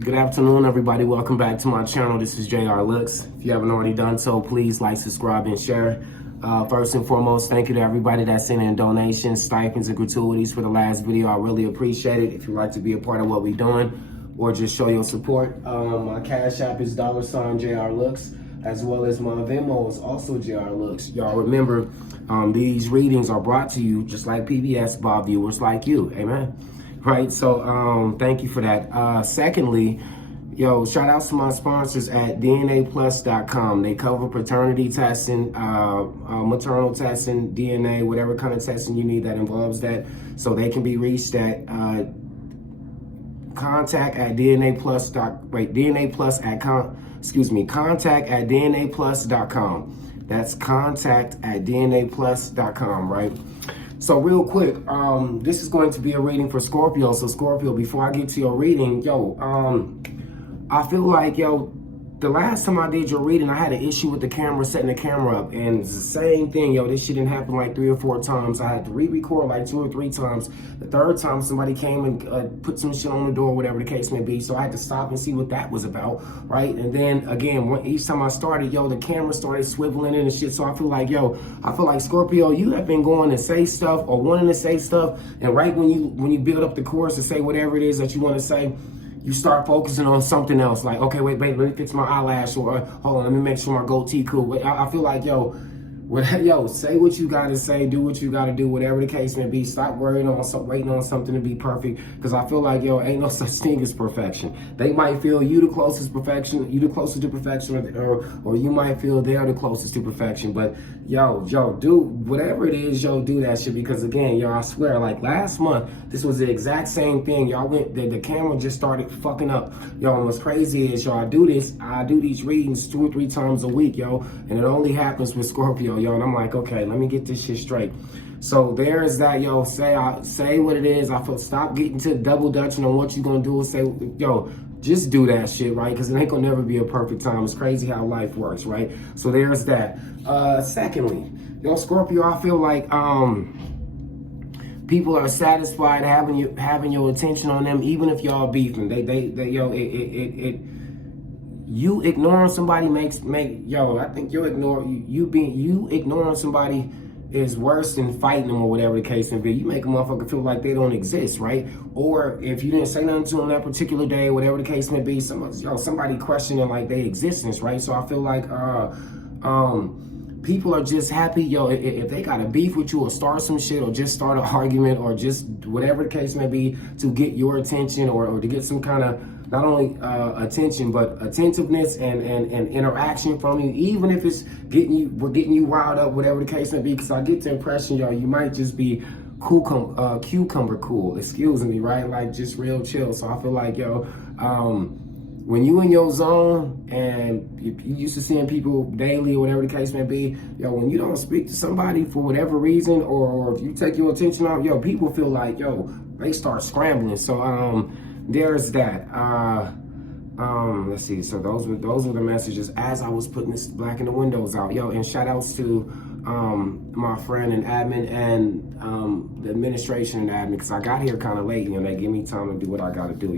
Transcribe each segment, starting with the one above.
Good afternoon, everybody. Welcome back to my channel. This is JRLOOKS. If you haven't already done so, please like, subscribe, and share. First and foremost, thank you to everybody that sent in donations, stipends, and gratuities for the last video. I really appreciate it. If you'd like to be a part of what we're doing or just show your support, my Cash App is $JRLOOKS, as well as my Venmo is also JRLOOKS. Y'all remember, these readings are brought to you just like PBS by viewers like you. Amen. Right, so thank you for that. Secondly, shout out to my sponsors at DNAplus.com. They cover paternity testing, maternal testing, DNA, whatever kind of testing you need that involves that. So they can be reached at contact at DNAplus.com. That's contact at DNAplus.com, right? So real quick, this is going to be a reading for Scorpio. So Scorpio, before I get to your reading, I feel like, the last time I did your reading, I had an issue with the camera, setting the camera up. And it's the same thing, this shit didn't happen like 3 or 4 times. I had to re-record like 2 or 3 times. The third time, somebody came and put some shit on the door, whatever the case may be. So I had to stop and see what that was about, right? And then again, each time I started, the camera started swiveling in and shit. So I feel like, Scorpio, you have been going to say stuff or wanting to say stuff. And right when you build up the course to say whatever it is that you want to say, you start focusing on something else. Like, okay, wait, let me fix my eyelash, or hold on, let me make sure my goatee cool. I feel like, say what you gotta say, do what you gotta do, whatever the case may be. Stop waiting on something to be perfect, because I feel like, ain't no such thing as perfection. They might feel you the closest to perfection, or you might feel they're the closest to perfection. But do whatever it is, do that shit, because again, I swear, like last month, this was the exact same thing. The camera just started fucking up. And what's crazy is, I do these readings 2 or 3 times a week, and it only happens with Scorpio, and I'm like, okay, let me get this shit straight. So there's that, say what it is. I feel, stop getting to double dutching on what you gonna do, and say, just do that shit, right? Because it ain't gonna never be a perfect time. It's crazy how life works, right? So there's that. Secondly, Scorpio, I feel like people are satisfied having your attention on them, even if y'all beefing. You ignoring somebody I think you ignoring somebody is worse than fighting them, or whatever the case may be. You make a motherfucker feel like they don't exist, right? Or if you didn't say nothing to them that particular day, whatever the case may be, somebody questioning like their existence, right? So I feel like people are just happy, if they got a beef with you, or start some shit, or just start an argument, or just whatever the case may be, to get your attention, or to get some kind of not only attention, but attentiveness and interaction from you, even if it's getting you riled up, whatever the case may be. Because I get the impression, you might just be cucumber cool, excuse me, right? Like just real chill. So I feel like, when you in your zone and you used to seeing people daily, or whatever the case may be, when you don't speak to somebody for whatever reason, or if you take your attention off, people feel like, they start scrambling. So there's that. Let's see. So those were the messages as I was putting this black in the windows out. And shout outs to my friend and admin and the administration and admin, because I got here kind of late. They give me time to do what I got to do.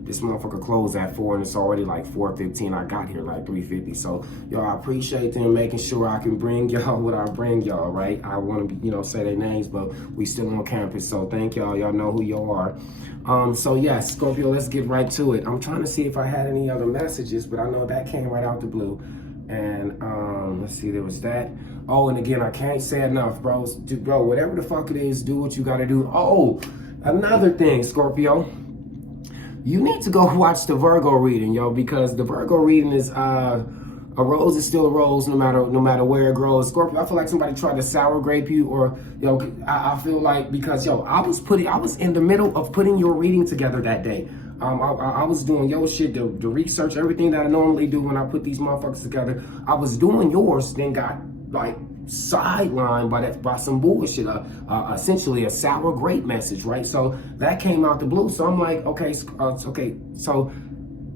This motherfucker closed at 4 and it's already like 4:15. I got here like 3:50. So I appreciate them making sure I can bring y'all what I bring y'all, right? I want to be, say their names, but we still on campus. So thank y'all. Y'all know who y'all are. So yes, Scorpio, let's get right to it. I'm trying to see if I had any other messages, but I know that came right out the blue. And let's see, there was that. Oh, and again, I can't say enough, bro, whatever the fuck it is, do what you gotta do. Oh, another thing, Scorpio, you need to go watch the Virgo reading, because the Virgo reading is a rose is still a rose, no matter where it grows. Scorpio, I feel like somebody tried to sour grape you, or I feel like, because I was in the middle of putting your reading together that day. I was doing your shit, the research, everything that I normally do when I put these motherfuckers together. I was doing yours, then got like sidelined by some bullshit, essentially a sour grape message, right? So that came out the blue. So I'm like, okay. So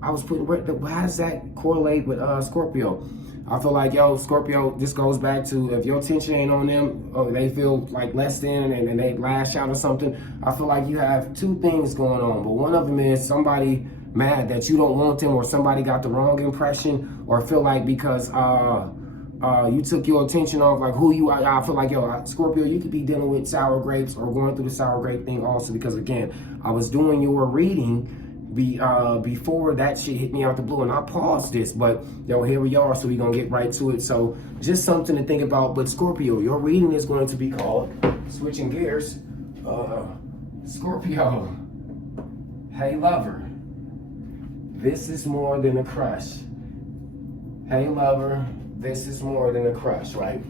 I was putting, how does that correlate with Scorpio? I feel like, Scorpio, this goes back to, if your attention ain't on them, or they feel like less than, and they lash out or something, I feel like you have 2 things going on. But one of them is somebody mad that you don't want them, or somebody got the wrong impression, or feel like because you took your attention off like who you are. I feel like, yo, Scorpio, you could be dealing with sour grapes or going through the sour grape thing also, because again, I was doing your reading before that shit hit me out the blue, and I paused this, but yo, here we are, so we're gonna get right to it. So just something to think about. But Scorpio, your reading is going to be called, switching gears, Scorpio, hey lover, this is more than a crush. Hey lover, this is more than a crush, right?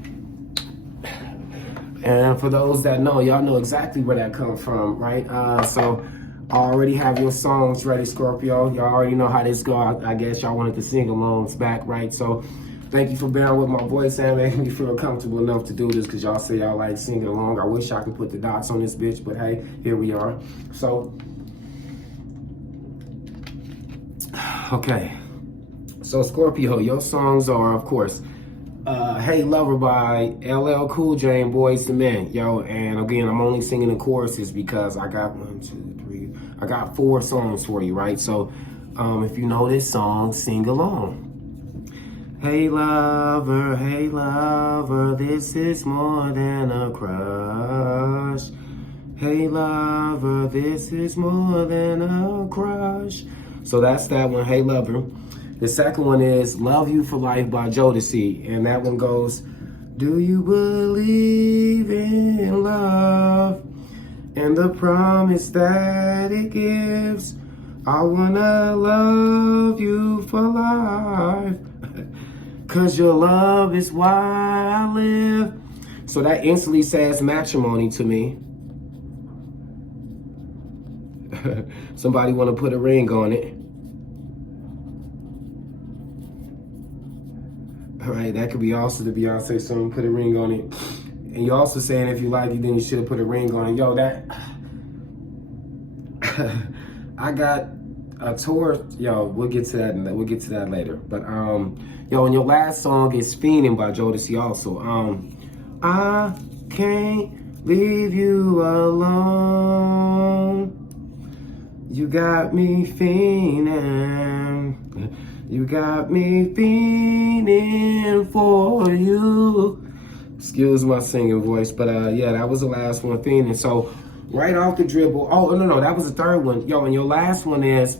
And for those that know, y'all know exactly where that comes from, right? So I already have your songs ready, Scorpio. Y'all already know how this go. I guess y'all wanted to sing alongs back, right? So thank you for bearing with my voice and making me feel comfortable enough to do this, because y'all say y'all like singing along. I wish I could put the dots on this bitch, but hey, here we are. So, okay. So Scorpio, your songs are, of course, Hey Lover by LL Cool J and Boyz II Men, yo. And again, I'm only singing the choruses because I got I got 4 songs for you, right? So if you know this song, sing along. Hey lover, this is more than a crush. Hey lover, this is more than a crush. So that's that one, Hey Lover. The second one is Love You for Life by Jodeci, and that one goes, do you believe in love and the promise that it gives? I wanna love you for life, 'cause your love is why I live. So that instantly says matrimony to me. Somebody wanna put a ring on it. All right, that could be also the Beyonce song, put a ring on it. And you're also saying if you like it, then you should have put a ring on it. Yo, that, I got a tour. Yo, we'll get to that. We'll get to that later. But yo, and your last song is Fiending by Jodeci also. I can't leave you alone. You got me fiending. You got me fiending for you. Excuse my singing voice, but yeah, that was the last one, Fiending. So right off the dribble, oh no, that was the third one. Yo, and your last one is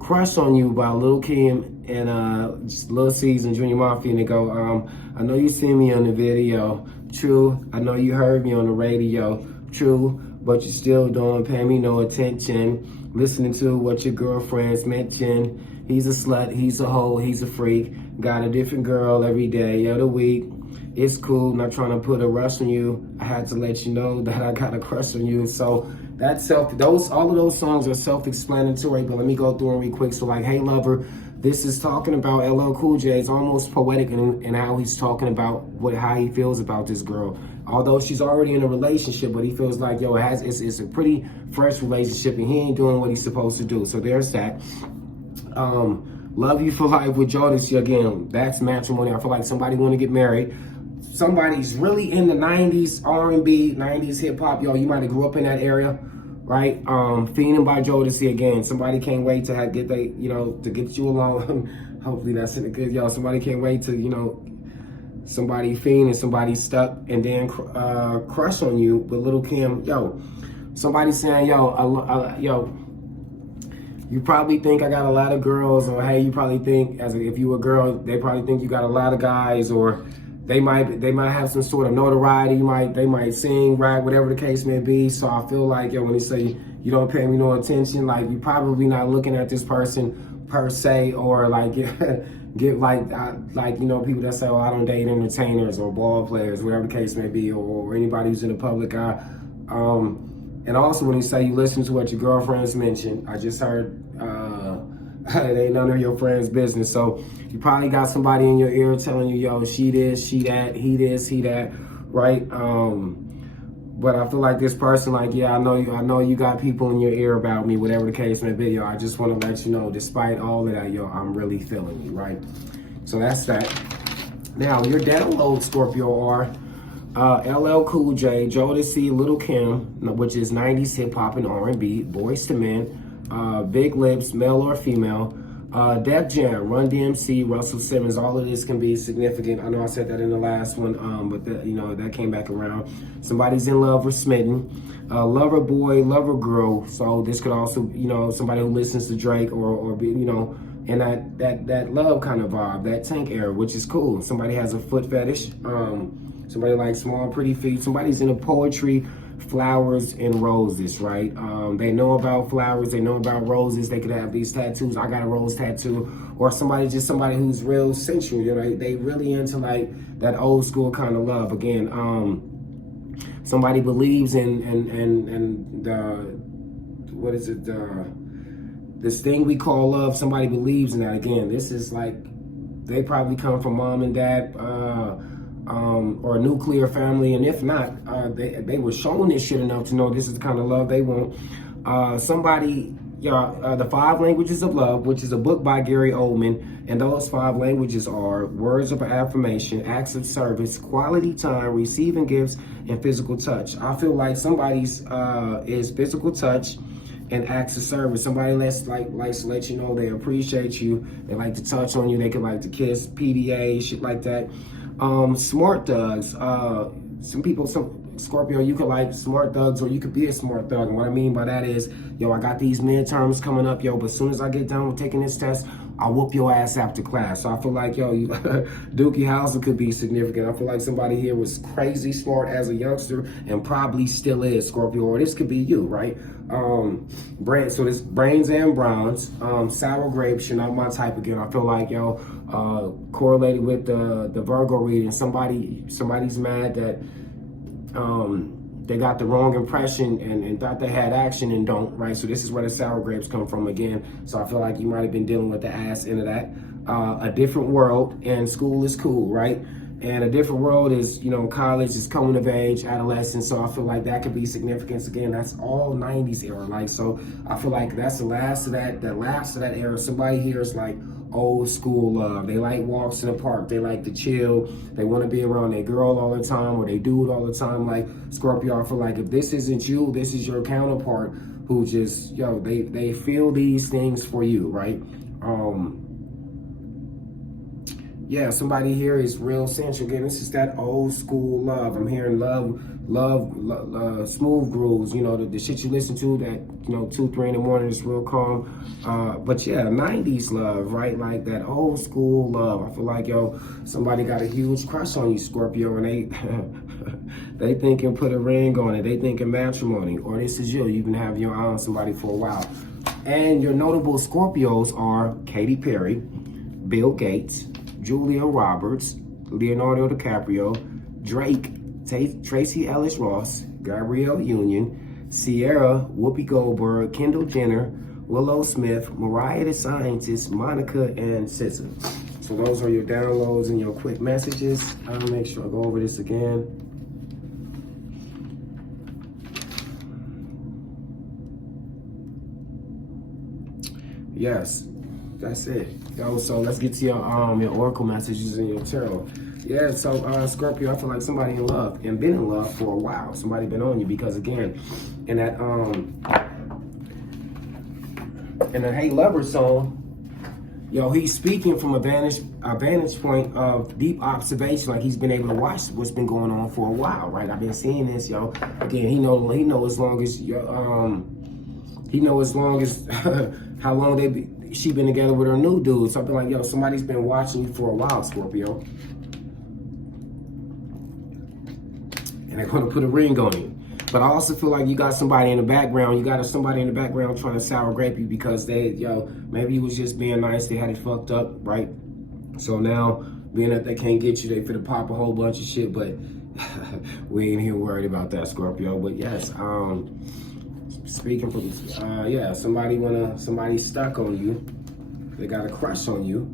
Crush on You by Lil Kim and Lil C's and Junior Mafia. And they go, I know you seen me on the video, true. I know you heard me on the radio, true. But you still don't pay me no attention. Listening to what your girlfriends mention. He's a slut, he's a hoe, he's a freak. Got a different girl every day of the week. It's cool, not trying to put a rush on you. I had to let you know that I got a crush on you. So that's all of those songs are self-explanatory, but let me go through them real quick. So like, Hey Lover, this is talking about LL Cool J. It's almost poetic in how he's talking about how he feels about this girl. Although she's already in a relationship, but he feels like, yo, it's a pretty fresh relationship and he ain't doing what he's supposed to do. So there's that. Love You for Life with Jodeci, again, that's matrimony. I feel like somebody want to get married. Somebody's really in the 90s R&B, 90s hip hop. Yo, you might have grew up in that area, right? Fiending by Jodeci, again. Somebody can't wait to get you along. Hopefully that's in the good. Yo, somebody can't wait to, somebody fiend and somebody stuck and then crush on you with Lil Kim. Yo, somebody saying, yo, you probably think I got a lot of girls, or hey, you probably think if you a girl, they probably think you got a lot of guys, or they might have some sort of notoriety. They might sing, rap, whatever the case may be. So I feel like, yo, when they say you don't pay me no attention, like you probably not looking at this person per se, or like get like people that say, oh, I don't date entertainers or ball players, whatever the case may be, or anybody who's in the public eye. And also when you say you listen to what your girlfriends mention, I just heard it ain't none of your friends' business. So you probably got somebody in your ear telling you, yo, she this, she that, he this, he that, right? But I feel like this person, like, yeah, I know you got people in your ear about me, whatever the case may be, yo. I just want to let you know, despite all of that, yo, I'm really feeling you, right? So that's that. Now, your download, Scorpio, are LL Cool J, Jodeci, Lil Kim, which is 90s hip hop and R&B, Boyz II Men, Big lips, male or female. Def Jam, Run DMC, Russell Simmons, all of this can be significant. I know I said that in the last one, but that came back around. Somebody's in love or smitten. Lover boy, lover girl. So this could also, somebody who listens to Drake or be, in that love kind of vibe, that Tank era, which is cool. Somebody has a foot fetish. Somebody likes small, pretty feet. Somebody's into poetry, flowers, and roses, right? They know about flowers. They know about roses. They could have these tattoos. I got a rose tattoo. Or somebody who's real sensual. They really into like that old school kind of love. Again, somebody believes in what is it? This thing we call love. Somebody believes in that. Again, this is like, they probably come from mom and dad, or a nuclear family, and if not, they were shown this shit enough to know this is the kind of love they want. The 5 Languages of Love, which is a book by Gary Oldman, and those 5 languages are words of affirmation, acts of service, quality time, receiving gifts, and physical touch. I feel like somebody's is physical touch and acts of service. Somebody likes to let you know they appreciate you. They like to touch on you. They could like to kiss, PDA, shit like that. Smart thugs. Some Scorpio, you could like smart thugs, or you could be a smart thug. And what I mean by that is, I got these midterms coming up, but as soon as I get done with taking this test, I'll whoop your ass after class. So I feel like, Dookie Howser could be significant. I feel like somebody here was crazy smart as a youngster and probably still is, Scorpio, or this could be you, right? So this brains and browns, sour grapes, you're not my type again. I feel like, correlated with the Virgo reading, somebody's mad that they got the wrong impression and thought they had action and don't, right? So this is where the sour grapes come from again. So I feel like you might have been dealing with the ass end of that. A different world, and school is cool, right? And a different world is, college is coming of age, adolescence. So I feel like that could be significance. Again, that's all 90s era. Like, so I feel like that's the last of that era. Somebody here is like old school love. They like walks in the park. They like to chill. They want to be around their girl all the time, or they do it all the time. Like Scorpio, I feel like if this isn't you, this is your counterpart who just, they feel these things for you, right? Somebody here is real sensual. Again, this is that old school love. I'm hearing love, smooth grooves, the shit you listen to that, 2, 3 in the morning is real calm. But 90s love, right? Like that old school love. I feel like, somebody got a huge crush on you, Scorpio, and they thinking put a ring on it. They thinking matrimony, or this is you. You've been having your eye on somebody for a while. And your notable Scorpios are Katy Perry, Bill Gates, Julia Roberts, Leonardo DiCaprio, Drake, Tracy Ellis Ross, Gabrielle Union, Sierra, Whoopi Goldberg, Kendall Jenner, Willow Smith, Mariah the Scientist, Monica, and SZA. So those are your downloads and your quick messages. I'll make sure I go over this again. Yes, that's it. So let's get to your oracle messages and your tarot. So Scorpio, I feel like somebody in love and been in love for a while. Somebody been on you, because again, in that Hey Lover song, he's speaking from a vantage point of deep observation. Like he's been able to watch what's been going on for a while, right? I've been seeing this, Again, he know as long as how long she been together with her new dude. Something like, somebody's been watching you for a while, Scorpio. And they're going to put a ring on you. But I also feel like you got somebody in the background. You got somebody in the background trying to sour grape you because maybe you was just being nice. They had it fucked up, right? So now, being that they can't get you, they finna pop a whole bunch of shit. But we ain't here worried about that, Scorpio. But yes, speaking from, somebody stuck on you. They got a crush on you.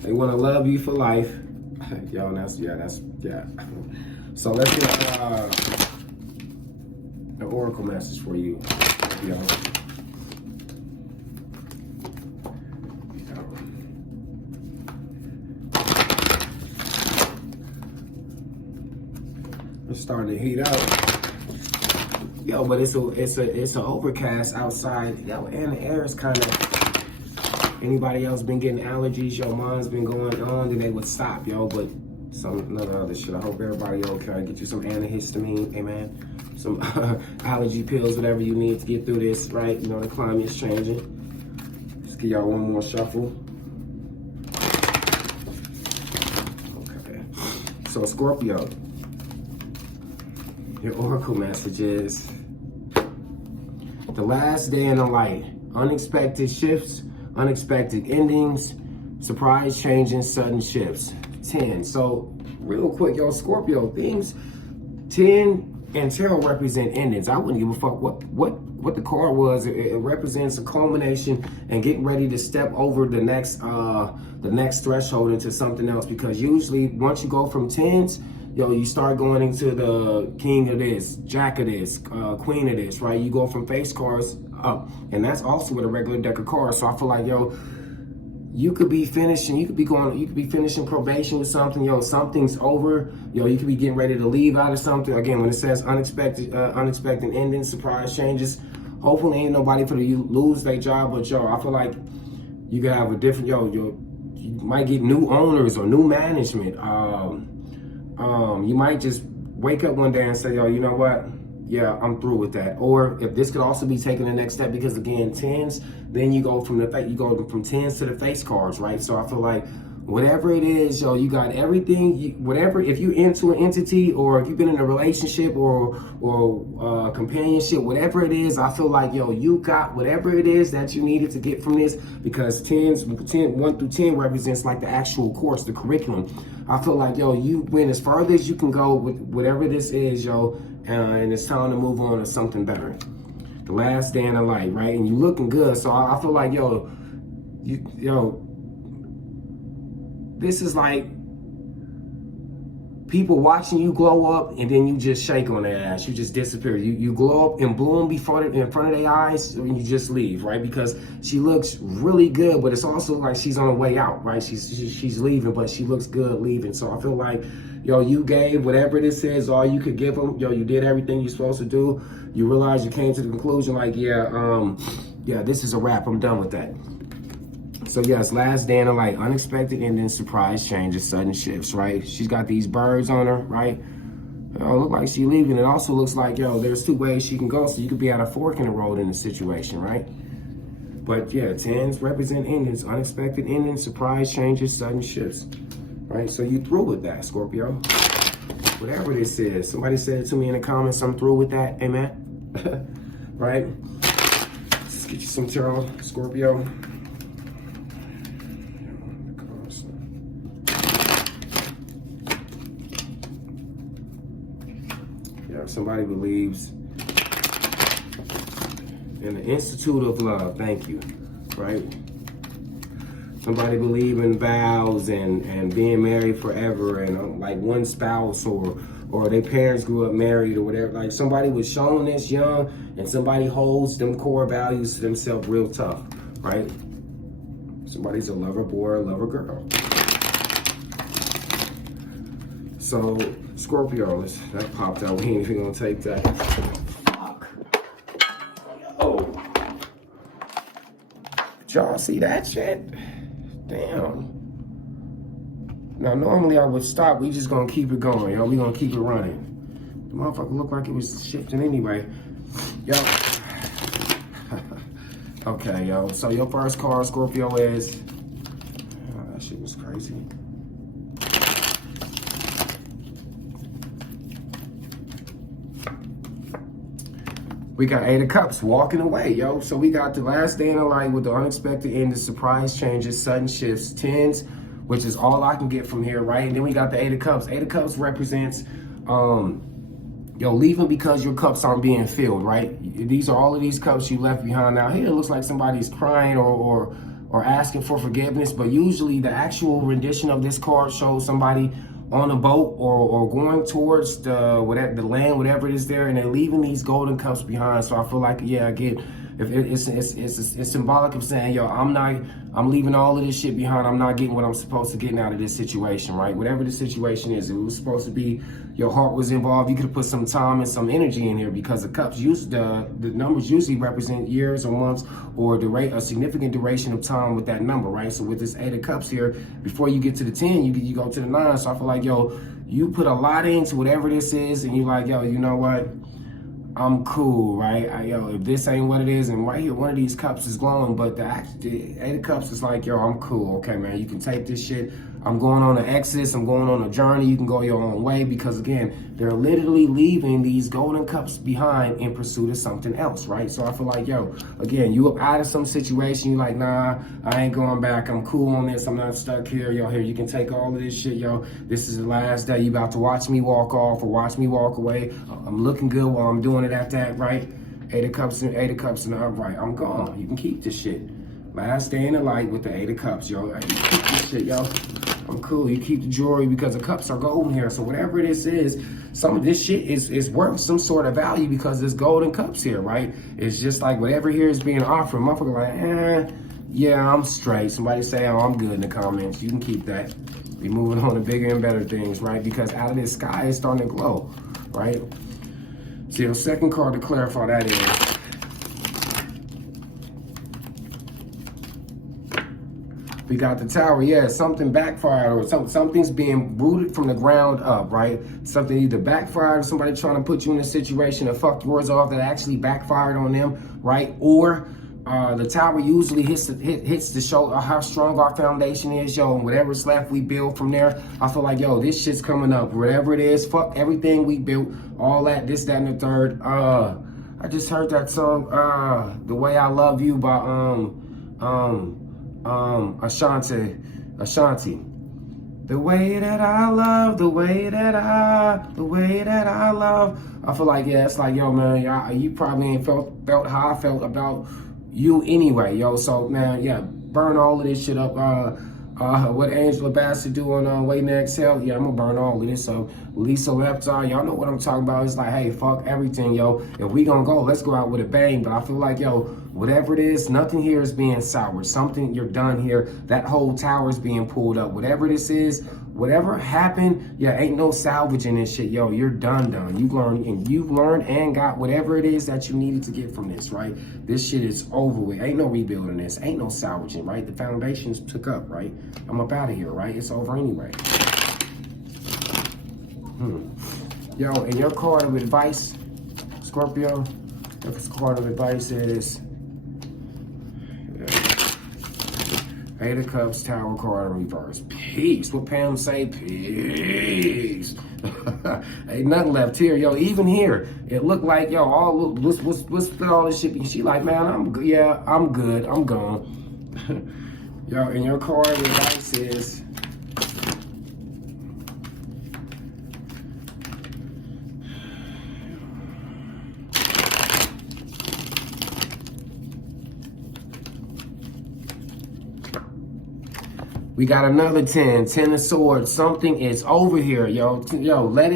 They want to love you for life. That's. So let's get an oracle message for you. It's starting to heat up. Yo, but it's a overcast outside, yo, and the air is kind of. Anybody else been getting allergies? Your mind's been going on, then they would stop, yo. But none of other shit. I hope everybody okay. Get you some antihistamine, amen. Some allergy pills, whatever you need to get through this, right? You know the climate's changing. Just give y'all one more shuffle. Okay. So Scorpio, your oracle message is the last day in the light. Unexpected shifts, unexpected endings, surprise changes, sudden shifts. 10. So real quick, yo, Scorpio, things 10 and 10 represent endings. I wouldn't give a fuck what the card was. It represents a culmination and getting ready to step over the next threshold into something else. Because usually once you go from 10s, yo, you start going into the king of this, jack of this, queen of this, right? You go from face cards up, and that's also with a regular deck of cards. So I feel like, yo, you could be finishing, you could be finishing probation with something, yo, something's over, yo, you could be getting ready to leave out of something. Again, when it says unexpected endings, surprise changes, hopefully ain't nobody for you lose their job, but yo, I feel like you could have a different, you might get new owners or new management. You might just wake up one day and say, yo, you know what? Yeah, I'm through with that. Or if this could also be taking the next step, because again, 10s, then you go from 10s to the face cards, right? So I feel like whatever it is, yo, you got everything. Whatever, if you into an entity, or if you've been in a relationship or companionship, whatever it is, I feel like, yo, you got whatever it is that you needed to get from this. Because 1 through 10 represents like the actual course, the curriculum. I feel like, yo, you went as far as you can go with whatever this is, yo, and it's time to move on to something better. The last day in the light, right? And you looking good. So I feel like, yo, this is like people watching you glow up, and then you just shake on their ass. You just disappear. You glow up and bloom in front of their eyes, and you just leave, right? Because she looks really good, but it's also like she's on her way out, right? She's leaving, but she looks good leaving. So I feel like, yo, you gave whatever this is, all you could give them. Yo, you did everything you're supposed to do. You realize you came to the conclusion, like, yeah, this is a wrap. I'm done with that. So yes, last day in the light, unexpected endings, surprise changes, sudden shifts, right? She's got these birds on her, right? Look like she's leaving. It also looks like, yo, there's two ways she can go. So you could be at a fork in the road in the situation, right? But yeah, 10s represent endings, unexpected endings, surprise changes, sudden shifts, right? So you through with that, Scorpio. Whatever this is. Somebody said it to me in the comments, I'm through with that, amen? Right? Let's get you some tarot, Scorpio. Somebody believes in the Institute of Love, thank you, right? Somebody believe in vows and being married forever, and like one spouse, or their parents grew up married or whatever. Like somebody was shown this young, and somebody holds them core values to themselves real tough, right? Somebody's a lover boy or a lover girl. So Scorpio, that popped out. We ain't even gonna take that. Fuck. Yo. Did y'all see that shit? Damn. Now normally I would stop. We just gonna keep it going, yo. We gonna keep it running. The motherfucker looked like it was shifting anyway. Yo. Okay, yo. So your first card, Scorpio, is. Oh, that shit was crazy. We got 8 of Cups walking away, yo. So we got the last day in the light with the unexpected end, the surprise changes, sudden shifts, 10s, which is all I can get from here, right? And then we got the 8 of Cups. 8 of Cups represents, leaving because your cups aren't being filled, right? These are all of these cups you left behind. Now here it looks like somebody's crying or asking for forgiveness, but usually the actual rendition of this card shows somebody on a boat or going towards the land, whatever it is there, and they're leaving these golden cups behind. So I feel like, yeah, I get If it's symbolic of saying, yo, I'm leaving all of this shit behind. I'm not getting what I'm supposed to get out of this situation, right? Whatever the situation is, it was supposed to be, your heart was involved. You could have put some time and some energy in here, because the cups, the numbers usually represent years or months, or a significant duration of time with that number, right? So with this 8 of cups here, before you get to the 10, you go to the 9. So I feel like, yo, you put a lot into whatever this is, and you're like, yo, you know what? I'm cool, right? If this ain't what it is, and right here, one of these cups is glowing, but the 8 of cups is like, yo, I'm cool. Okay, man, you can take this shit. I'm going on an exodus. I'm going on a journey. You can go your own way, because again, they're literally leaving these golden cups behind in pursuit of something else, right? So I feel like, yo, again, you up out of some situation. You like, nah, I ain't going back. I'm cool on this. I'm not stuck here. Yo, here, you can take all of this shit, yo. This is the last day. You about to watch me walk off or watch me walk away. I'm looking good while I'm doing it at that, right? 8 of cups and the upright. I'm gone. You can keep this shit. Last day in the light with the 8 of cups, yo. You keep this shit, yo. I'm cool. You keep the jewelry, because the cups are golden here. So whatever this is, some of this shit is worth some sort of value, because there's golden cups here, right? It's just like whatever here is being offered. Motherfucker like, yeah, I'm straight. Somebody say, oh, I'm good in the comments. You can keep that. Be moving on to bigger and better things, right? Because out of this sky, it's starting to glow, right? See, the second card to clarify that is, we got the Tower. Yeah, something backfired, or something's being rooted from the ground up, right? Something either backfired, or somebody trying to put you in a situation to fuck yours off that actually backfired on them, right? Or the Tower usually hits to show how strong our foundation is, yo, and whatever's left, we build from there. I feel like, yo, this shit's coming up. Whatever it is, fuck everything we built, all that, this, that, and the third. I just heard that song, The Way I Love You by Ashanti. The way that I love, the way that I love. I feel like, yeah, it's like, yo, man, you probably ain't felt how I felt about you anyway, yo. So, man, yeah, burn all of this shit up. What Angela Bassett do on Wait and Exhale, yeah, I'm gonna burn all of this. So Lisa Leptar, y'all know what I'm talking about. It's like, hey, fuck everything, yo. If we gonna go, let's go out with a bang. But I feel like, yo, whatever it is, nothing here is being soured. Something, you're done here. That whole tower is being pulled up. Whatever this is, whatever happened, yeah, ain't no salvaging this shit, yo. You're done. You've learned and got whatever it is that you needed to get from this, right? This shit is over with. Ain't no rebuilding this. Ain't no salvaging, right? The foundations took up, right? I'm up out of here, right? It's over anyway. Yo, and your card of advice, Scorpio, your card of advice is 8 of Cups, Tower card in reverse. Peace. What Pam say? Peace. Ain't nothing left here, yo. Even here, it looked like, yo, let's split all this shit. She like, man, I'm good. I'm gone. Yo, and your card of advice is we got another 10 of swords. Something is over here, yo. Let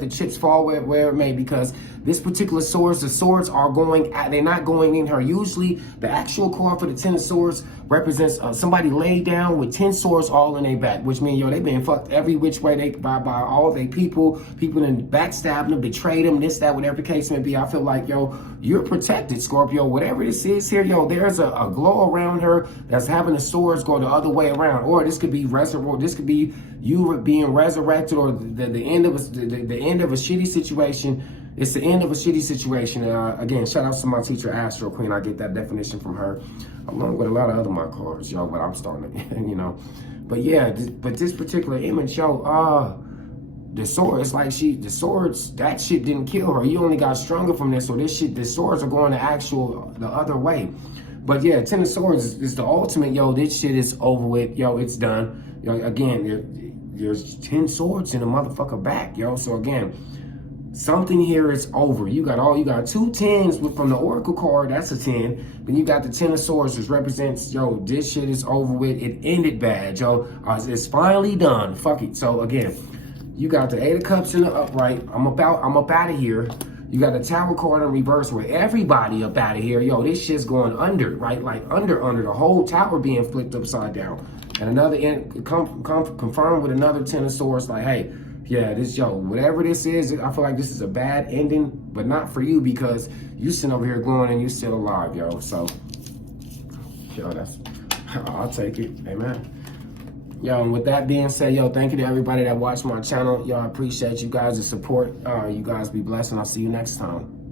the chips fall where it may, because this particular swords, the swords are going, they're not going in her. Usually the actual card for the 10 of swords represents somebody laid down with 10 swords all in their back, which means, yo, they been fucked every which way by all they people in backstabbed them, betrayed them, this, that, whatever the case may be. I feel like, yo, you're protected, Scorpio. Whatever this is here, yo, there's a glow around her that's having the swords go the other way around. Or this could be this could be you being resurrected, or the end of the end of a shitty situation. It's the end of a shitty situation. Again, shout out to my teacher, Astro Queen. I get that definition from her, along with a lot of other my cards, yo. But I'm starting to, But yeah, but this particular image, yo, the sword, it's like the swords, that shit didn't kill her. You only got stronger from this. So the swords are going the other way. But yeah, 10 of swords is the ultimate, yo. This shit is over with, yo. It's done. Yo, again, there's 10 swords in the motherfucker back, yo. So again, something here is over. You got 2 10s from the Oracle card. That's a 10. Then you got the 10 of swords, which represents, yo, this shit is over with. It ended bad, yo. It's finally done. Fuck it. So again, you got the 8 of Cups in the upright. I'm up out of here. You got the Tower card in reverse where everybody up out of here. Yo, this shit's going under, right? Like under the whole Tower being flipped upside down. And another confirmed with another Ten of Swords. Like, hey, yeah, this, yo, whatever this is, I feel like this is a bad ending, but not for you because you sitting over here going and you still alive, yo. So, yo, that's, I'll take it. Amen. Yo, and with that being said, yo, thank you to everybody that watched my channel. Yo, I appreciate you guys' support. You guys be blessed, and I'll see you next time.